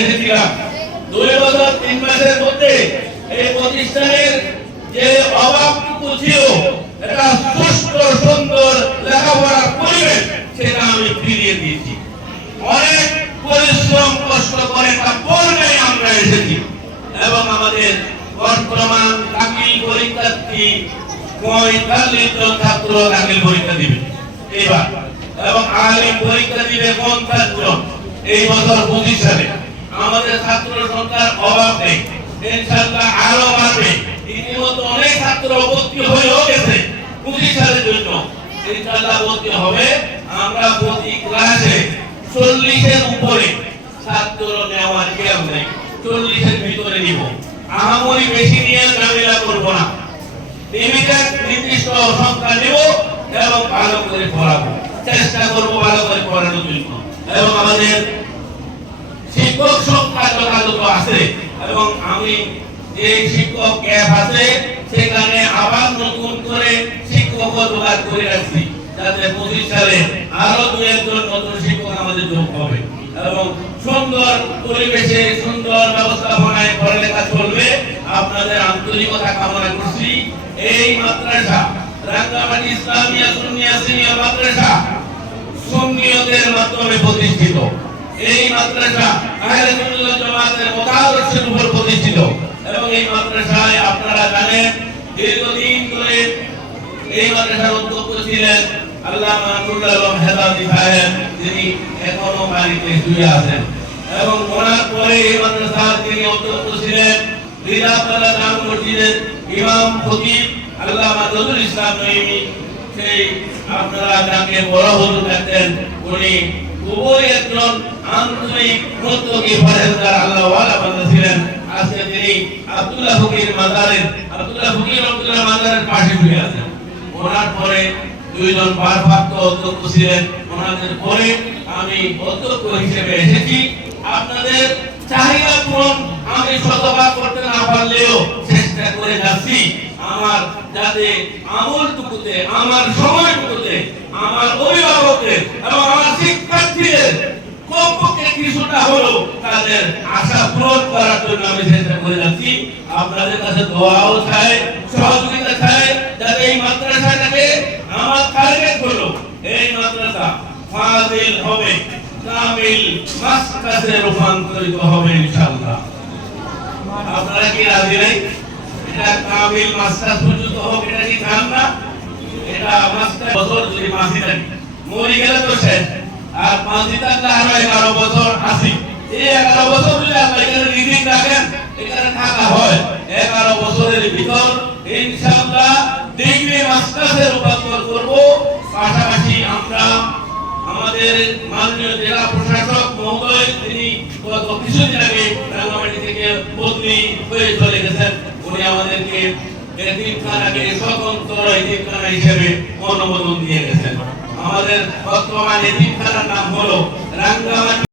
এসেছিলাম। 2 বছর 3 মাসের মধ্যে এই প্রতিষ্ঠানের যে অভাবটুকু ছিল, এটা সুস্থ সুন্দর লেখাপড়ার পরিবেশ, সেটা আমি ফিরিয়ে দিয়েছি। অনেক পরিশ্রম কষ্ট করে একটা পর্যায়ে আমরা এসেছি এবং আমাদের বর্তমান দাখিল পরীক্ষার্থী 45 জন ছাত্র দাখিল পরীক্ষা দিবে এবার, এবং আলিম পরীক্ষা দিবে 50 জন এই বছর 25 সালে। আমাদের ছাত্র সংখ্যার অভাব নেই, ইনশাআল্লাহ আরো বাড়বে। ইতিমধ্যে অনেক ছাত্র ভর্তি হয়েও গেছে 25 সালের জন্য, ইনশাআল্লাহ ভর্তি হবে। আমরা প্রতি ক্লাসে 40 এর উপরে ছাত্র নেওয়ার কেউ নেই, 40 এর ভিতরে নিব। আহামরি বেশি নিয়ে ঝামেলা করব না, নির্দিষ্ট সংখ্যা নেব এবং ভালো করে পড়াবো, চেষ্টা করবো ভালো করে পড়ানোর জন্য। এবং আমাদের শিক্ষক সংখ্যা যথাযথ আছে, এবং আমি যে শিক্ষক গ্যাপ আছে সেখানে আবার নতুন করে শিক্ষক জোগাড় করে রাখছি, যাতে 25 সালে আরো 2-1 জন নতুন শিক্ষক আমাদের যোগ হবে এবং সুন্দর পরিবেশে সুন্দর ব্যবস্থাপনায় পড়ালেখা চলবে। আপনাদের আন্তরিকতা কামনা করছি। এই মাদ্রাসা রাঙ্গামাটি ইসলামিয়া সুন্নিয়া সিনিয়র মাদ্রাসা সুন্নিয়তের মাধ্যমে প্রতিষ্ঠিত। এই মাদ্রাসা আহলে সুন্নাত ওয়াল জামাতের মতাদর্শের উপর প্রতিষ্ঠিত এবং এই মাদ্রাসায় আপনারা জানেন দীর্ঘদিন ধরে এই মাদ্রাসার অধ্যক্ষ ছিলেন আল্লামা নুরুল আলম হেদায়েতি সাহেব, যিনি এখনো বাড়িতে শুয়ে আছেন। এবং ওনার পরে এই মাদ্রাসার যিনি অধ্যক্ষ ছিলেন রিজাপাড়া জামে মসজিদের ইমাম খতিব আল্লামা নজরুল ইসলাম নঈমি, সেই আপনারা যাকে বড় হুজুর দেখতেন, উনি খুবই একজন আন্তরিক মুত্তাকি পরহেজগার আল্লাহ ওয়ালা বান্দা ছিলেন। আজকে তিনি আব্দুল্লাহ ফকির মাজারের পাশে শুয়ে আছেন। ওনার পরে 2 জন ভারপ্রাপ্ত অধ্যক্ষ ছিলেন। ওনাদের পরে আমি অধ্যক্ষ হিসেবে এসেছি। আপনাদের চাহিদা পূরণ আমি শতভাগ করতে না পারলেও চেষ্টা করে যাচ্ছি, আমার যাতে আমলটুকুতে, আমার সময়টুকুতে, আমার অভিভাবকদের এবং আমার শিক্ষার্থীদের কমপক্ষে কিছুটা হলো তাদের আশা পূরণ করার জন্য আমি চেষ্টা করে যাচ্ছি। আপনাদের কাছে দোয়াও চাই, সহযোগিতা চাই, যাতে এই মাদ্রাসাটাকে আমার টার্গেট হলো এই মাদ্রাসা ফাজিল হবে, কামিল মাসকাসে রূপান্তরিত হবে ইনশাআল্লাহ। আপনারা কি রাজি নাই? এটা কামিল মাসকাস পর্যন্ত হোক, এটা কি চান না? এটা মাসকাস বছর যদি মাসি থাকে মরে গেলে তো শেষ, আর মাসি থাকলে আরো 11 বছর আসি। এই 11 বছর যদি আল্লাহ এখানে রিজিক রাখেন, এখানে থাকা হয়, 11 বছরের ভিতর ইনশাআল্লাহ ডিগ্রি মাস্টার্সে রূপান্তর করব। পাশাপাশি আমরা আমাদের মাননীয় জেলা প্রশাসক মহোদয়, তিনি গত কিছুদিন আগে রাঙ্গামাটি থেকে বদলি হয়ে চলে গেছেন, উনি আমাদেরকে এতিমখানাকে স্বতন্ত্র এতিমখানা হিসেবে অনুমোদন দিয়ে গেছেন। আমাদের বর্তমান এতিমখানার নাম হলো রাঙ্গামাটি